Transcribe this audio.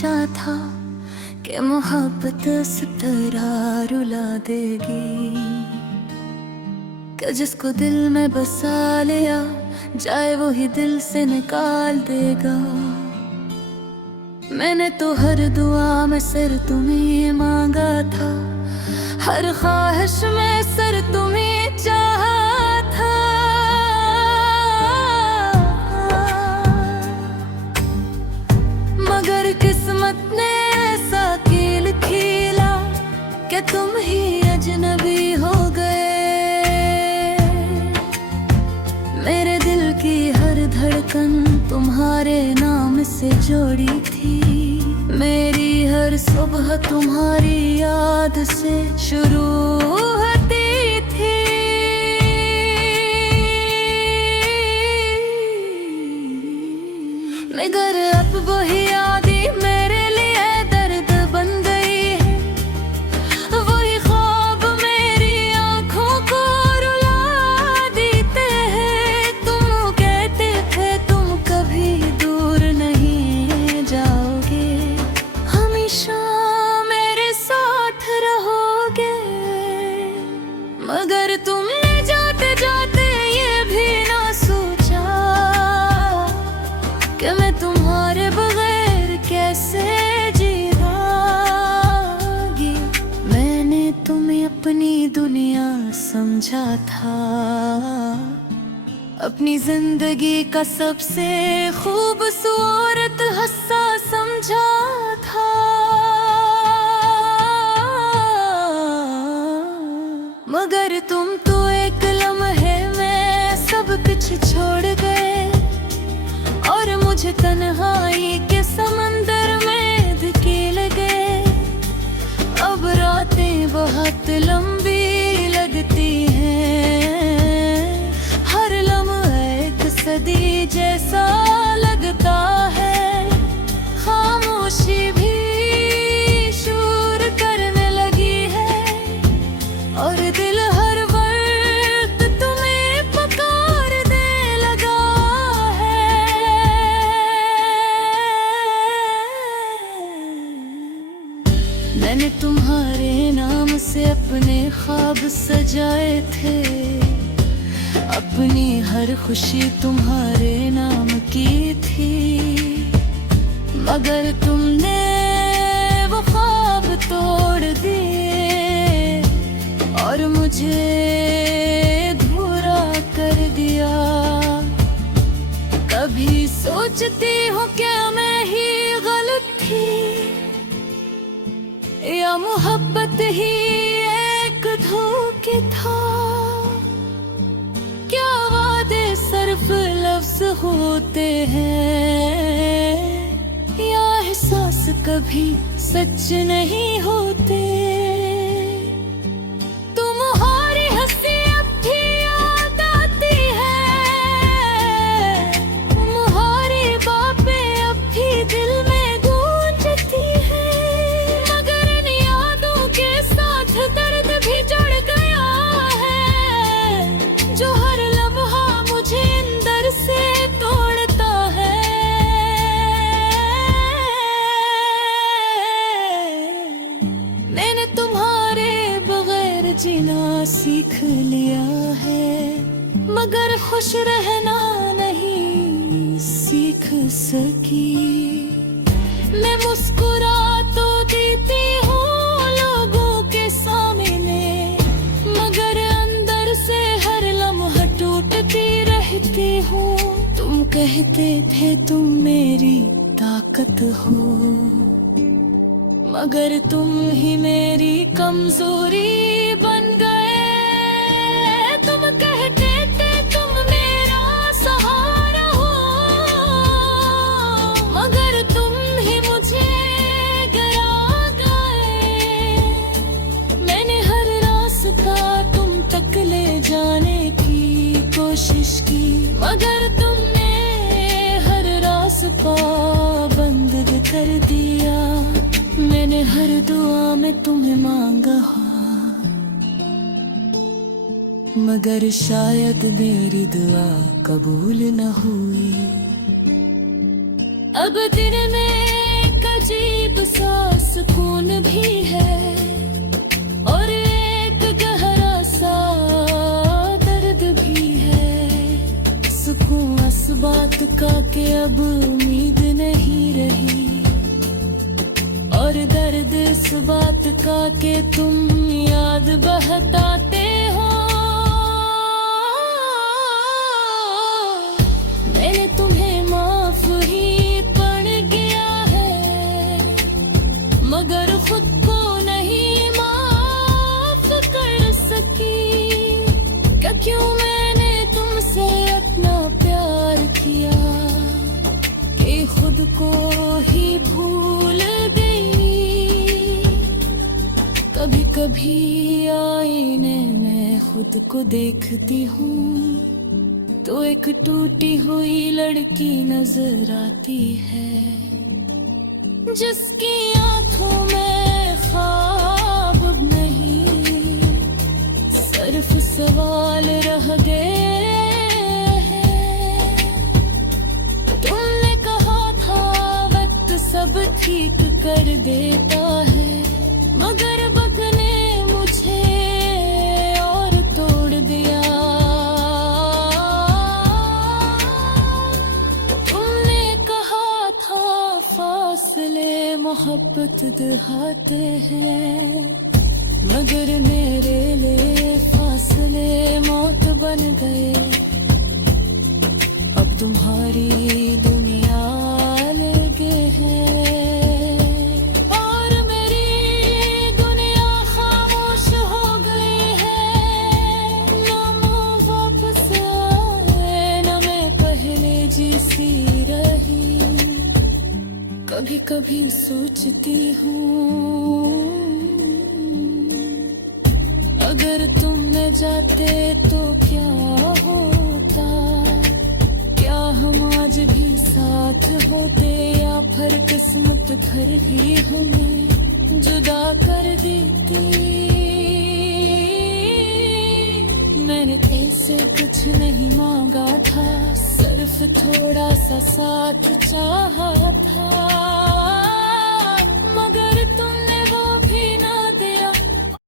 सोचा था कि मोहब्बत इस तरह रुला देगी कि जिसको दिल में बसा लिया जाए वो ही दिल से निकाल देगा। मैंने तो हर दुआ में सिर तुम्हें मांगा था, हर ख्वाहिश में सिर तुम्हें चाहा था। मगर किस्मत ने ऐसा खेल खेला कि तुम ही अजनबी हो गए। मेरे दिल की हर धड़कन तुम्हारे नाम से जोड़ी थी, मेरी हर सुबह तुम्हारी याद से शुरू होती थी। मगर अब वही यादें मेरे लिए दर्द बन गई है, वही ख्वाब मेरी आंखों को रुला देते हैं। तुम कहते थे तुम कभी दूर नहीं जाओगे, हमेशा मेरे साथ रहोगे। मगर तुमने जाते जाते ये भी ना सोचा कि मैं तुम्हारे बगैर कैसे जी पाऊंगी। मैंने तुम्हें अपनी दुनिया समझा था, अपनी जिंदगी का सबसे खूबसूरत हिस्सा समझा था। मगर तुम तो एक लम्हे में सब कुछ छोड़ गए और मुझे तन्हाई के समंदर में धकेल गए। अब रातें बहुत लंबी लगती हैं, हर लम्हा एक सदी जैसा लगता है। खामोशी भी शोर करने लगी है और दिल हर वक्त तुम्हें पुकारने लगा है। मैंने तुम्हारे नाम से अपने ख्वाब सजाए थे, अपनी हर खुशी तुम्हारे नाम की थी। मगर तुमने वो ख्वाब तोड़ दिए और मुझे अधूरा कर दिया। कभी सोचती हूँ क्या मैं ही गलत थी या मोहब्बत ही एक धोखे था। क्या वादे सिर्फ लफ्ज होते हैं या एहसास कभी सच नहीं होते। तुम्हारी हंसी अब भी याद आती है, तुम्हारी बातें अब भी दिल में गूंजती है। मगर इन यादों के साथ दर्द भी जुड़ गया है, जो हर लम्हा मुझे अंदर से तोड़ता है। मैंने तुम्हारे बगैर जीना सीख लिया है, मगर खुश रहना नहीं सीख सकी। मैं मुस्कुरा तो देती हूँ लोगों के सामने, मगर अंदर से हर लम्हा टूटती रहती हूँ। तुम कहते थे तुम मेरी ताकत हो, मगर तुम ही मेरी कमजोरी बन गए। तुम कहते थे तुम मेरा सहारा हो, मगर तुम ही मुझे गिरा गए। मैंने हर रास्ता तुम तक ले जाने की कोशिश की, मगर तुमने हर रास्ता बंद कर दिया। मैंने हर दुआ में तुम्हें मांगा, मगर शायद मेरी दुआ कबूल न हुई। अब दिन में अजीब सा सुकून भी है और एक गहरा सा दर्द भी है। सुकून इस बात का कि अब उम्मीद नहीं रही और दर्द इस बात का कि तुम याद बहताते हो। मैंने तुम्हें माफ ही पड़ गया है मगर खुद को नहीं माफ कर सकी। क्यों मैंने तुमसे इतना प्यार किया कि खुद को ही भूल गई। कभी कभी आईने में खुद को देखती हूँ तो एक टूटी हुई लड़की नजर आती है जिसकी आंखों में ख्वाब अब नहीं सिर्फ सवाल रह गए हैं। तुमने कहा था वक्त सब ठीक कर देता है मगर वक्त ने मुझे और तोड़ दिया। फासले मोहब्बत दिखाते हैं मगर मेरे लिए फासले मौत बन गए। अब तुम्हारी दुनिया लगे है और मेरी दुनिया खामोश हो गई है। ना मुँह वापस आए ना मैं पहले जैसी रही। कभी कभी सोचती हूँ अगर तुम न जाते तो क्या होता। क्या हम आज भी साथ होते या फिर किस्मत भर भी हमें जुदा कर देती। मैंने ऐसे कुछ नहीं मांगा था सिर्फ थोड़ा सा साथ चाहा था।